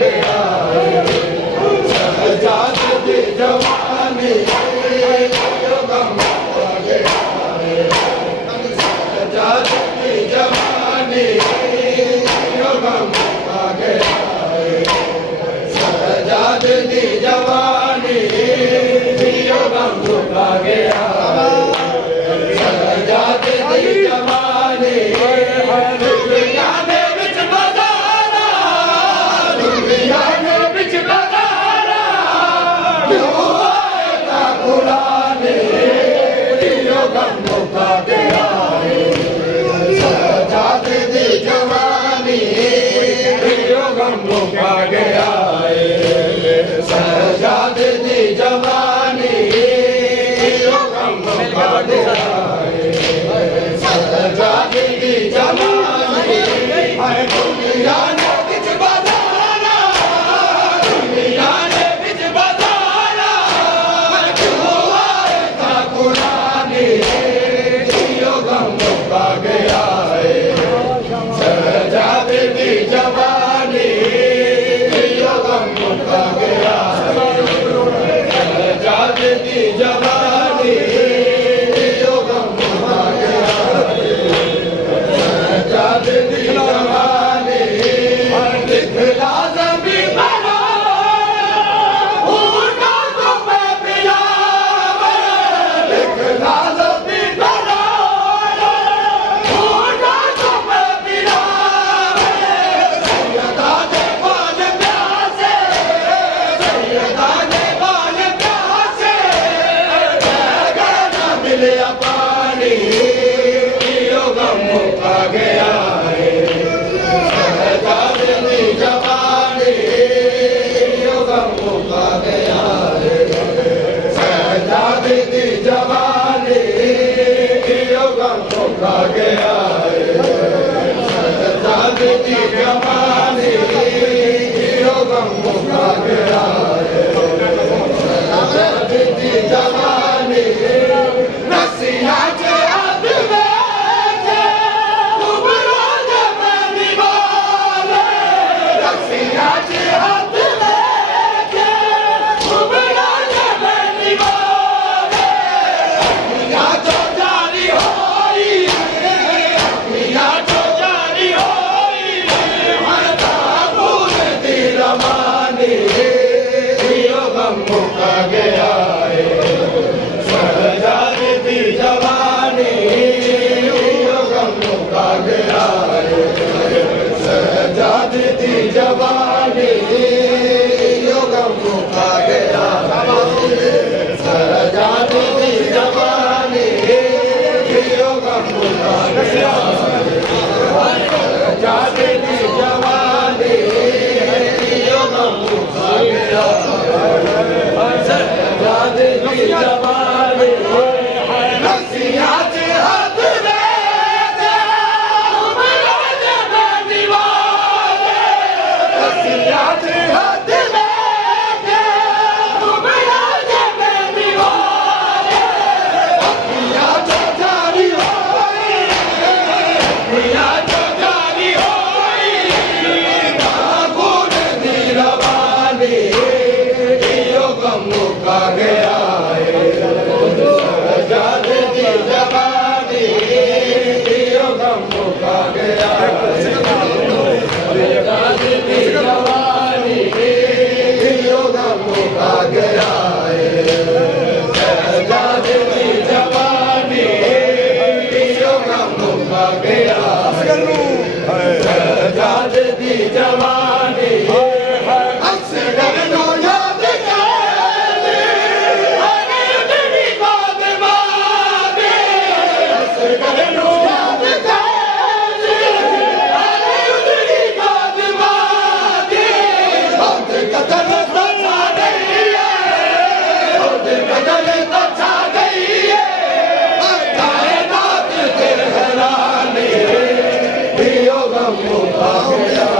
गया शहजाद दी जवानी गम आ गया शहजाद दी जवानी गम आ गया शहजाद दी जवानी गम आ गया शहजाद दी जवानी दुनिया में बिच बजारा दुनिया में बिच बजारा क्यों आएगा बुलाने गम आ गया शहजाद दी जवानी गम आ गया शहजाद दी जवानी गम आ गया शहजाद दी जवानी दुनिया ने बिच बजारा दुनिया ने बिच बजारा क्यों आएगा कुरानी गम आ गया शहजाद दी जवानी गम आ गया शहजाद दी जवानी गम आ गया शहजाद दी जवानी दिखला ज़मीं बना ऊँटों को मैं पिलावे दिखला ज़मीं बना ऊँटों को मैं पिलावे सैयदा ने बाल प्यासे सैयदा ने बाल प्यासे गाना मिले पानी गम आ गया शहजाद दी जवानी गम आ गया शहजाद दी जवानी गम आ गया शहजाद दी जवानी गम आ गया शहजाद दी जवानी रसिया के हाथ में रसिया के हाथ लेके उबरा जब निभावे दुनिया तो जारी होई दुनिया तो जारी होई मरता भूल दी रवानी गम आ गया शहजाद दी जवानी गम आ गया शहजाद दी जवानी गम आ गया शहजाद दी जवानी गम आ गया शहजाद दी जवानी गम आ गया शहजाद दी जवानी रसिया के हाथ शहजाद हाथ लेके उबरा जब निभावे दुनिया तो जारी होई दुनिया तो जारी होई भूल दी रवानी गम आ गया शहजाद दी जवानी गम आ गया शहजाद दी जवानी गम आ गया शहजाद दी जवानी गम आ गया शहजाद दी जवानी असगर नो याद करे अरे उतरी बात मांगे असगर नो याद करे अरे उतरी बात मांगे खुद कदर तो छा गई है खुद कदर तो छा गई है कायनात के हैरानी गम आ गया